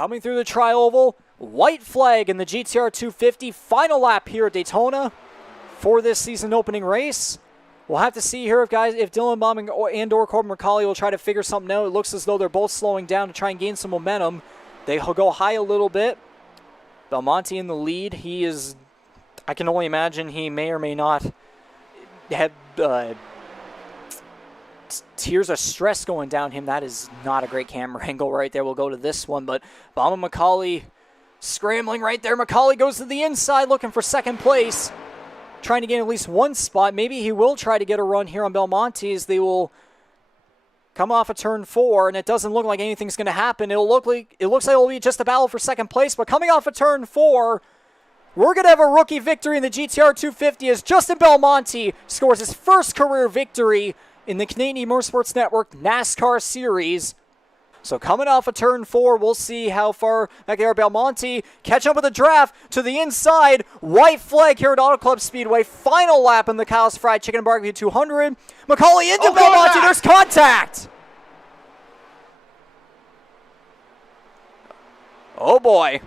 coming through the tri-oval, white flag in the GTR 250, final lap here at Daytona for this season opening race. We'll have to see here if Dylan Baum and/or Corbin McCauley will try to figure something out. It looks as though they're both slowing down to try and gain some momentum. They'll go high a little bit. Belmonte in the lead. He is, I can only imagine he may or may not have tears of stress going down him. That is not a great camera angle right there. We'll go to this one, but Baum and McCauley scrambling right there. McCauley goes to the inside looking for second place, trying to gain at least one spot. Maybe he will try to get a run here on Belmonte as they will come off of turn 4, and it doesn't look like anything's going to happen. It looks like it'll be just a battle for second place, but coming off of turn 4, we're going to have a rookie victory in the GTR 250 as Justin Belmonte scores his first career victory in the Canadian E-Motorsports Network NASCAR Series. So coming off of turn 4, we'll see how far back they are. Belmonte catch up with the draft to the inside. White flag here at Auto Club Speedway. Final lap in the Kyle's Fried Chicken and Barbecue 200. McCauley into Belmonte. There's contact. Oh boy.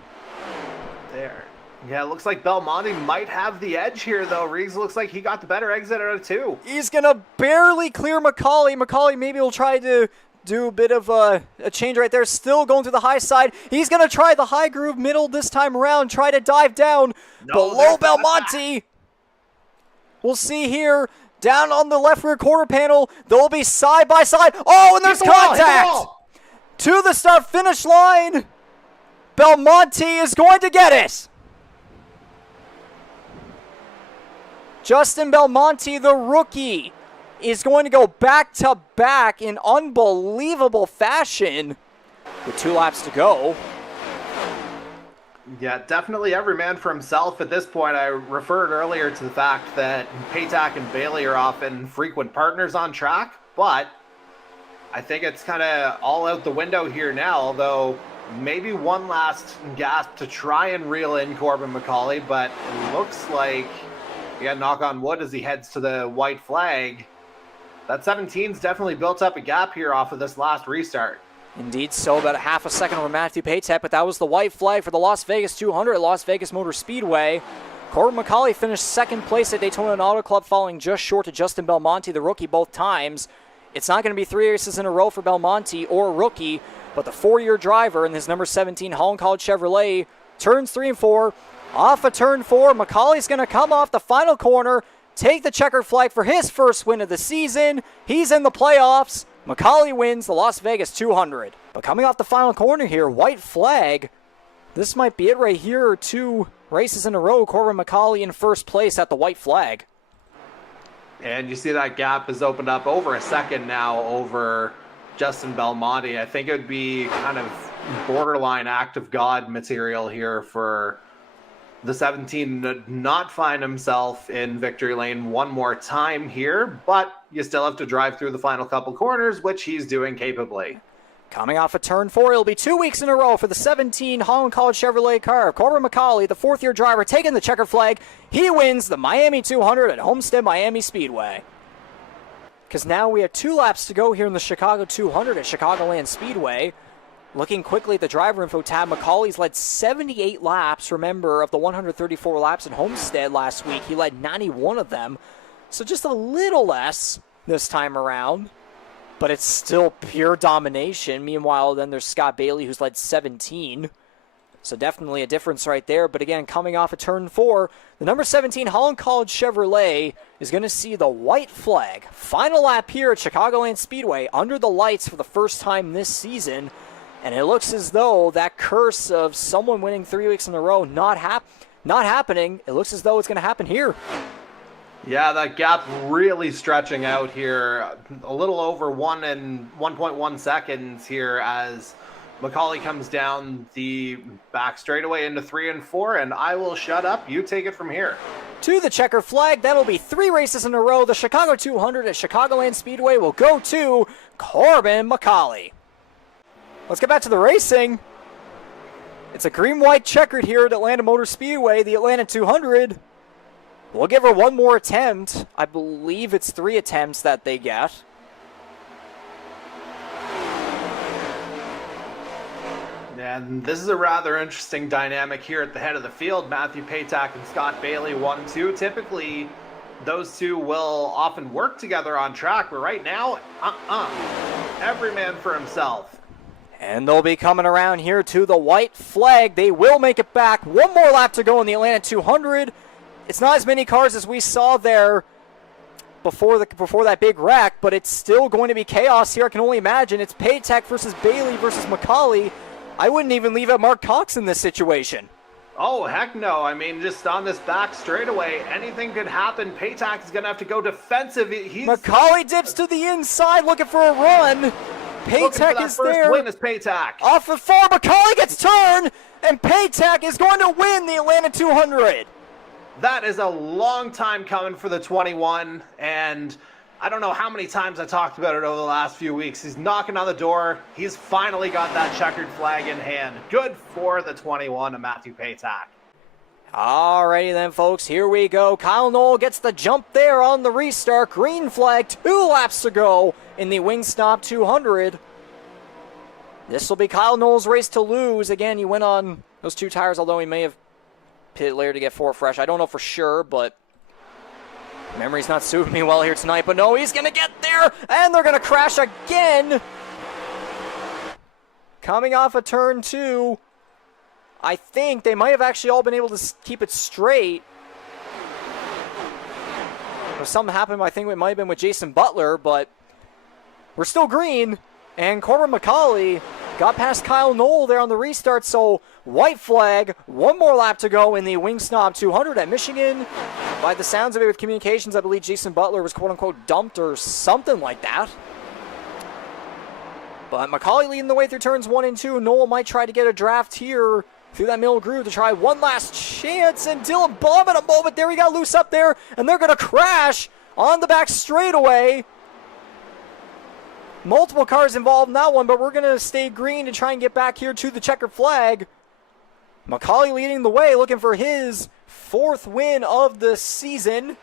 There. Yeah, it looks like Belmonte might have the edge here, though. Reeves looks like he got the better exit out of 2. He's going to barely clear McCauley. McCauley maybe will try to do a bit of a change right there. Still going to the high side. He's going to try the high groove middle this time around. Try to dive down below Belmonte. We'll see here. Down on the left rear quarter panel. They'll be side by side. Oh, and there's contact. To the start finish line. Belmonte is going to get it. Justin Belmonte, the rookie, is going to go back-to-back in unbelievable fashion with 2 laps to go. Yeah, definitely every man for himself at this point. I referred earlier to the fact that Paytak and Bailey are often frequent partners on track, but I think it's kind of all out the window here now, although maybe one last gasp to try and reel in Corbin McCauley, but it looks like, yeah, knock on wood as he heads to the white flag. That 17's definitely built up a gap here off of this last restart. Indeed so, about a half a second over Matthew Paytek, but that was the white flag for the Las Vegas 200 at Las Vegas Motor Speedway. Corbin McCauley finished second place at Daytona Auto Club, falling just short to Justin Belmonte, the rookie, both times. It's not going to be 3 races in a row for Belmonte or rookie, but the 4-year driver in his number 17 Holland College Chevrolet, turns 3 and 4. Off of turn 4, McCauley's going to come off the final corner, take the checkered flag for his first win of the season. He's in the playoffs. McCauley wins the Las Vegas 200. But coming off the final corner here, white flag. This might be it right here. 2 races in a row. Corbin McCauley in first place at the white flag. And you see that gap has opened up over a second now over Justin Belmonte. I think it would be kind of borderline act of God material here for the 17 to not find himself in victory lane one more time here, but you still have to drive through the final couple corners, which he's doing capably. Coming off of turn 4, it'll be 2 weeks in a row for the 17 Holland College Chevrolet car. Corbin McCauley, the 4th-year driver, taking the checkered flag. He wins the Miami 200 at Homestead Miami Speedway. Because now we have 2 laps to go here in the Chicago 200 at Chicagoland Speedway. Looking quickly at the driver info tab, McCauley's led 78 laps. Remember, of the 134 laps in Homestead last week, he led 91 of them. So just a little less this time around, but it's still pure domination. Meanwhile, then there's Scott Bailey, who's led 17. So definitely a difference right there. But again, coming off of turn 4, the number 17 Holland College Chevrolet is going to see the white flag. Final lap here at Chicagoland Speedway under the lights for the first time this season. And it looks as though that curse of someone winning 3 weeks in a row not happening. It looks as though it's going to happen here. Yeah, that gap really stretching out here. A little over 1.1 seconds here as McCauley comes down the back straightaway into 3 and 4. And I will shut up. You take it from here. To the checker flag. That'll be 3 races in a row. The Chicago 200 at Chicagoland Speedway will go to Corbin McCauley. Let's get back to the racing. It's a green-white checkered here at Atlanta Motor Speedway, the Atlanta 200. We'll give her one more attempt. I believe it's 3 attempts that they get. And this is a rather interesting dynamic here at the head of the field. Matthew Patak and Scott Bailey, 1-2. Typically, those two will often work together on track, but right now, every man for himself. And they'll be coming around here to the white flag. They will make it back. One more lap to go in the Atlanta 200. It's not as many cars as we saw there before that big wreck, but it's still going to be chaos here. I can only imagine. It's Patak versus Bailey versus McCauley. I wouldn't even leave out Mark Cox in this situation. Oh, heck no. I mean, just on this back straightaway, anything could happen. Patak is going to have to go defensive. McCauley dips to the inside looking for a run. Patak is there. Win is Patak. Off of 4, McCauley gets turned, and Patak is going to win the Atlanta 200. That is a long time coming for the 21, and I don't know how many times I talked about it over the last few weeks. He's knocking on the door. He's finally got that checkered flag in hand. Good for the 21 of Matthew Patak. Alrighty then, folks, here we go. Kyle Knoll gets the jump there on the restart. Green flag, 2 laps to go in the Wingstop 200. This will be Kyle Knoll's race to lose. Again, he went on those 2 tires, although he may have pitted later to get 4 fresh. I don't know for sure, but memory's not suiting me well here tonight. But no, he's going to get there, and they're going to crash again. Coming off of turn 2. I think they might have actually all been able to keep it straight. Or something happened, I think it might have been with Jason Butler, but we're still green. And Corbin McCauley got past Kyle Knoll there on the restart, so white flag, 1 more lap to go in the Wingstop 200 at Michigan. By the sounds of it with communications, I believe Jason Butler was quote-unquote dumped or something like that. But McCauley leading the way through turns 1 and 2. Knoll might try to get a draft here through that middle groove to try one last chance, and Dylan Baum in a moment there, he got loose up there, and they're going to crash on the back straightaway. Multiple cars involved in that one, but we're going to stay green to try and get back here to the checkered flag. McCauley leading the way, looking for his 4th win of the season.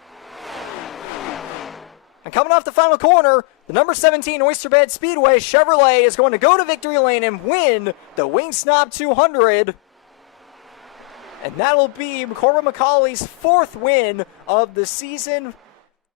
And coming off the final corner, the number 17 Oyster Bed Speedway Chevrolet is going to go to victory lane and win the Wingstop 200. And that'll be Corbin McCauley's 4th win of the season.